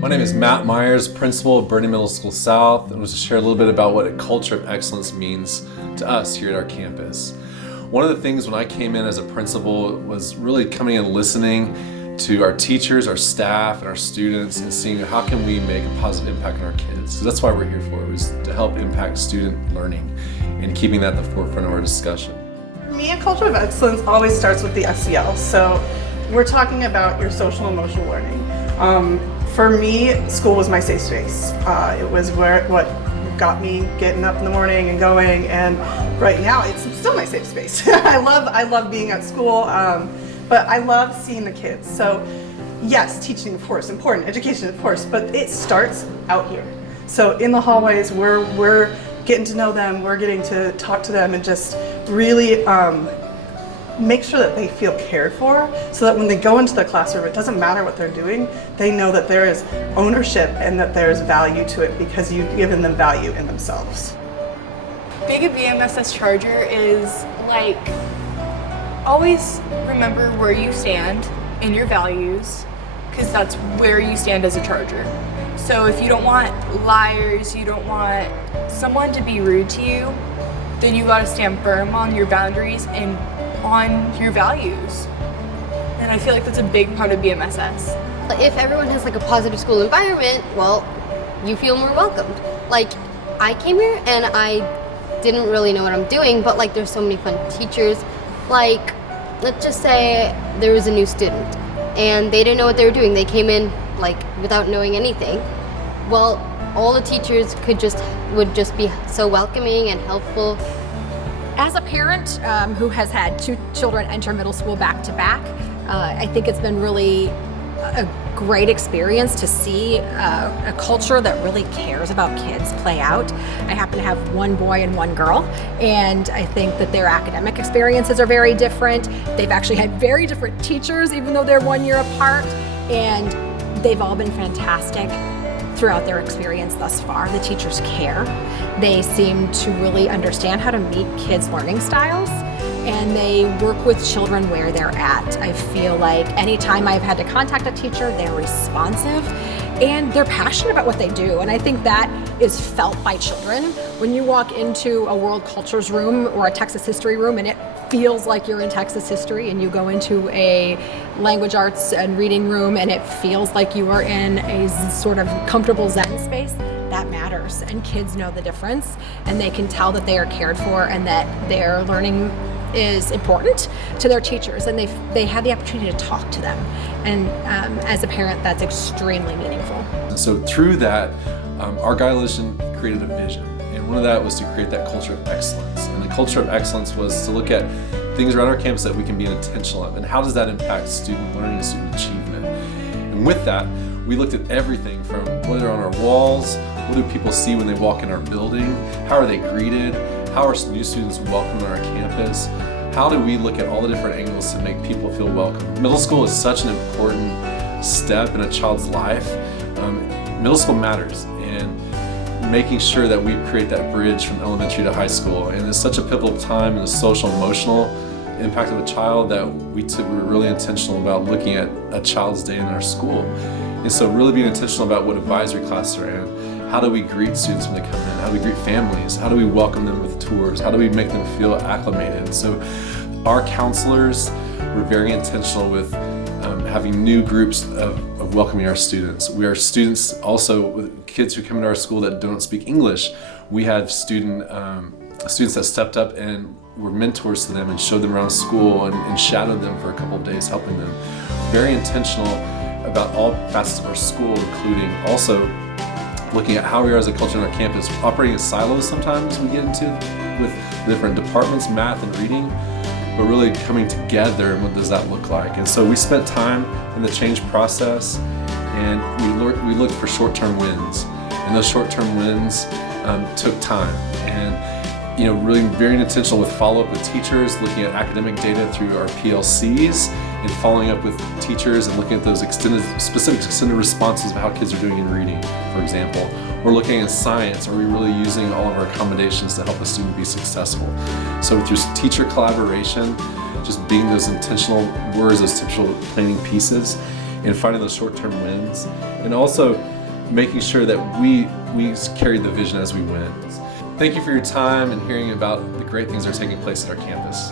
My name is Matt Myers, principal of Boerne Middle School South, and I was to share a little bit about what a culture of excellence means to us here at our campus. One of the things when I came in as a principal was really coming and listening to our teachers, our staff, and our students, and seeing how can we make a positive impact on our kids. So that's why we're here for, is to help impact student learning and keeping that at the forefront of our discussion. For me, a culture of excellence always starts with the STL. So we're talking about your social and emotional learning. For me, school was my safe space. It was what got me getting up in the morning and going, and right now it's still my safe space. I love being at school, but I love seeing the kids. So yes, teaching of course, important, education of course, but it starts out here. So in the hallways, we're getting to know them, we're getting to talk to them and just really make sure that they feel cared for, so that when they go into the classroom, it doesn't matter what they're doing, they know that there is ownership and that there's value to it because you've given them value in themselves. Being a BMSS Charger is like, always remember where you stand and your values, because that's where you stand as a Charger. So if you don't want liars, you don't want someone to be rude to you, then you gotta stand firm on your boundaries and on your values. And I feel like that's a big part of BMSS. If everyone has like a positive school environment, well, you feel more welcomed. Like, I came here and I didn't really know what I'm doing, but like there's so many fun teachers. Like, let's just say there was a new student and they didn't know what they were doing. They came in like without knowing anything. Well, all the teachers would just be so welcoming and helpful. As a parent who has had two children enter middle school back to back, I think it's been really a great experience to see a culture that really cares about kids play out. I happen to have one boy and one girl, and I think that their academic experiences are very different. They've actually had very different teachers, even though they're 1 year apart, and they've all been fantastic throughout their experience thus far. The teachers care. They seem to really understand how to meet kids' learning styles, and they work with children where they're at. I feel like anytime I've had to contact a teacher, they're responsive and they're passionate about what they do. And I think that is felt by children. When you walk into a world cultures room or a Texas history room and it feels like you're in Texas history, and you go into a language arts and reading room and it feels like you are in a sort of comfortable Zen space, that matters. And kids know the difference, and they can tell that they are cared for and that their learning is important to their teachers, and they have the opportunity to talk to them. And as a parent, that's extremely meaningful. So through that, our coalition created a vision, and one of that was to create that culture of excellence. And the culture of excellence was to look at things around our campus that we can be intentional of, and how does that impact student learning and student achievement. And with that, we looked at everything from what are on our walls, what do people see when they walk in our building, how are they greeted, how are new students welcomed on our campus, how do we look at all the different angles to make people feel welcome. Middle school is such an important step in a child's life. Middle school matters, and making sure that we create that bridge from elementary to high school. And it's such a pivotal time in the social emotional impact of a child that we were really intentional about looking at a child's day in our school. And so really being intentional about what advisory classes are in. How do we greet students when they come in? How do we greet families? How do we welcome them with tours? How do we make them feel acclimated? So our counselors were very intentional with having new groups of welcoming our students. We are students also with kids who come into our school that don't speak English. We had students that stepped up and were mentors to them and showed them around school and shadowed them for a couple of days, helping them. Very intentional about all facets of our school, including also looking at how we are as a culture on our campus, operating in silos sometimes we get into with different departments, math and reading, but really coming together and what does that look like. And so we spent time in the change process, and we looked for short-term wins, and those short-term wins took time. And really very intentional with follow-up with teachers, looking at academic data through our PLCs, and following up with teachers and looking at those specific extended responses of how kids are doing in reading, for example. We're looking at science. Are we really using all of our accommodations to help a student be successful? So through teacher collaboration, just being those intentional words, those intentional planning pieces, and finding those short-term wins, and also making sure that we carry the vision as we win. Thank you for your time and hearing about the great things that are taking place at our campus.